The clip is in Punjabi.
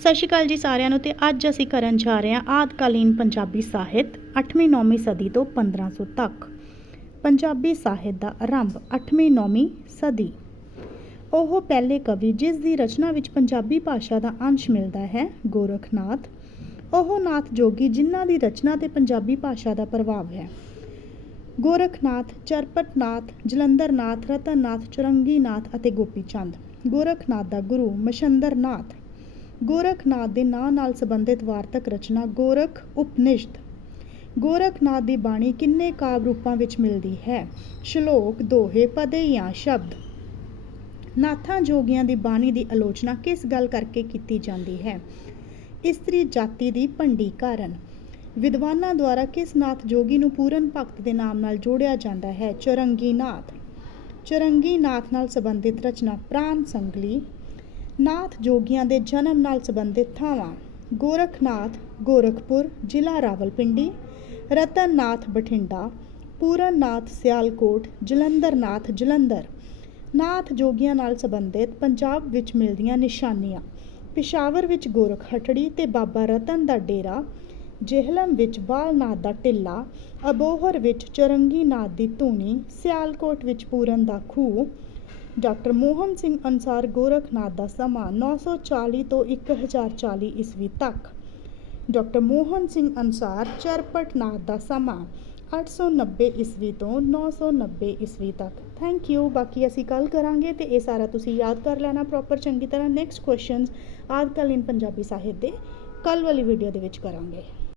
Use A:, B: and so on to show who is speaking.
A: ਸਤਿ ਸ਼੍ਰੀ ਅਕਾਲ ਜੀ ਸਾਰਿਆਂ ਨੂੰ ਤੇ ਅੱਜ ਅਸੀਂ ਕਰਨ ਜਾ ਰਹੇ ਹਾਂ ਆਦਕਾਲੀਨ ਪੰਜਾਬੀ ਸਾਹਿਤ 8ਵੀਂ 9ਵੀਂ ਸਦੀ ਤੋਂ 1500 ਤੱਕ। ਪੰਜਾਬੀ ਸਾਹਿਤ ਦਾ ਆਰੰਭ 8ਵੀਂ 9ਵੀਂ ਸਦੀ। ਉਹ ਪਹਿਲੇ ਕਵੀ ਜਿਸ ਦੀ ਰਚਨਾ ਵਿੱਚ ਪੰਜਾਬੀ ਭਾਸ਼ਾ ਦਾ ਅੰਸ਼ ਮਿਲਦਾ ਹੈ, ਗੋਰਖਨਾਥ। ਉਹ ਨਾਥ ਜੋਗੀ ਜਿਨ੍ਹਾਂ ਦੀ ਰਚਨਾ ਤੇ ਪੰਜਾਬੀ ਭਾਸ਼ਾ ਦਾ ਪ੍ਰਭਾਵ ਹੈ। ਗੋਰਖਨਾਥ, ਚਰਪਟਨਾਥ, ਜਲੰਧਰਨਾਥ, ਰਤਨਨਾਥ, ਚੁਰੰਗੀਨਾਥ ਅਤੇ ਗੋਪੀਚੰਦ। ਗੋਰਖਨਾਥ ਦਾ ਗੁਰੂ ਮਸ਼ੰਦਰਨਾਥ। ਗੋਰਖਨਾਥ ਦੇ ਨਾਂ ਨਾਲ ਸੰਬੰਧਿਤ ਵਾਰਤਕ ਰਚਨਾ ਗੋਰਖ ਉਪਨਿਸ਼ਦ। ਗੋਰਖਨਾਥ ਦੀ ਬਾਣੀ ਕਿੰਨੇ ਕਾਵ ਰੂਪਾਂ ਵਿੱਚ ਮਿਲਦੀ ਹੈ? ਸ਼ਲੋਕ, ਦੋਹੇ, ਪਦੇ ਜਾਂ ਸ਼ਬਦ? ਨਾਥਾਂ ਜੋਗੀਆਂ ਦੀ ਬਾਣੀ ਦੀ ਆਲੋਚਨਾ ਕਿਸ ਗੱਲ ਕਰਕੇ ਕੀਤੀ ਜਾਂਦੀ ਹੈ? ਇਸਤਰੀ ਜਾਤੀ ਦੀ ਭੰਡੀ ਕਾਰਨ? ਵਿਦਵਾਨਾਂ ਦੁਆਰਾ ਕਿਸ ਨਾਥ ਜੋਗੀ ਨੂੰ ਪੂਰਨ ਭਗਤ ਦੇ ਨਾਮ ਨਾਲ ਜੋੜਿਆ ਜਾਂਦਾ ਹੈ? ਚੌਰੰਗੀ ਨਾਥ ਚਰੰਗੀ ਨਾਥ ਨਾਲ ਸੰਬੰਧਿਤ ਰਚਨਾ ਪ੍ਰਾਨ ਸੰਗਲੀ ਨਾਥ ਜੋਗੀਆਂ ਦੇ ਜਨਮ ਨਾਲ ਸੰਬੰਧਿਤ ਥਾਵਾਂ ਗੋਰਖਨਾਥ, ਗੋਰਖਪੁਰ, ਜ਼ਿਲ੍ਹਾ ਰਾਵਲਪਿੰਡੀ, ਰਤਨਨਾਥ ਬਠਿੰਡਾ, ਪੂਰਨਨਾਥ ਸਿਆਲਕੋਟ, ਜਲੰਧਰਨਾਥ ਜਲੰਧਰ। ਨਾਥ ਜੋਗੀਆਂ ਨਾਲ ਸੰਬੰਧਿਤ ਪੰਜਾਬ ਵਿੱਚ ਮਿਲਦੀਆਂ ਨਿਸ਼ਾਨੀਆਂ। ਪਿਸ਼ਾਵਰ ਵਿੱਚ ਗੋਰਖ ਹਟੜੀ ਤੇ ਬਾਬਾ ਰਤਨ ਦਾ ਡੇਰਾ। ਜੇਹਲਮ ਵਿੱਚ ਬਾਲਨਾਥ ਦਾ ਟਿੱਲਾ। ਅਬੋਹਰ ਵਿੱਚ ਚੌਰੰਗੀਨਾਥ ਦੀ ਧੂਣੀ। ਸਿਆਲਕੋਟ ਵਿੱਚ ਪੂਰਨ ਦਾ ਖੂਹ। ਡਾਕਟਰ ਮੋਹਨ ਸਿੰਘ ਅਨਸਾਰ ਗੋਰਖਨਾਥ ਦਾ ਸਮਾਂ 940 ਤੋਂ 1040 ਈਸਵੀ ਤੱਕ। ਡਾਕਟਰ ਮੋਹਨ ਸਿੰਘ ਅਨਸਾਰ ਚਰਪਟਨਾਥ ਦਾ ਸਮਾਂ 890 ਈਸਵੀ ਤੋਂ 990 ਈਸਵੀ ਤੱਕ। ਥੈਂਕ ਯੂ ਬਾਕੀ ਅਸੀਂ ਕੱਲ ਕਰਾਂਗੇ ਤੇ ਇਹ ਸਾਰਾ ਤੁਸੀਂ ਯਾਦ ਕਰ ਲੈਣਾ ਪ੍ਰੋਪਰ ਚੰਗੀ ਤਰ੍ਹਾਂ। ਨੈਕਸਟ ਕੁਐਸਚਨਸ ਇਨ ਪੰਜਾਬੀ ਸਾਹਿਤ ਦੇ ਕੱਲ ਵਾਲੀ ਵੀਡੀਓ ਦੇ ਵਿੱਚ ਕਰਾਂਗੇ।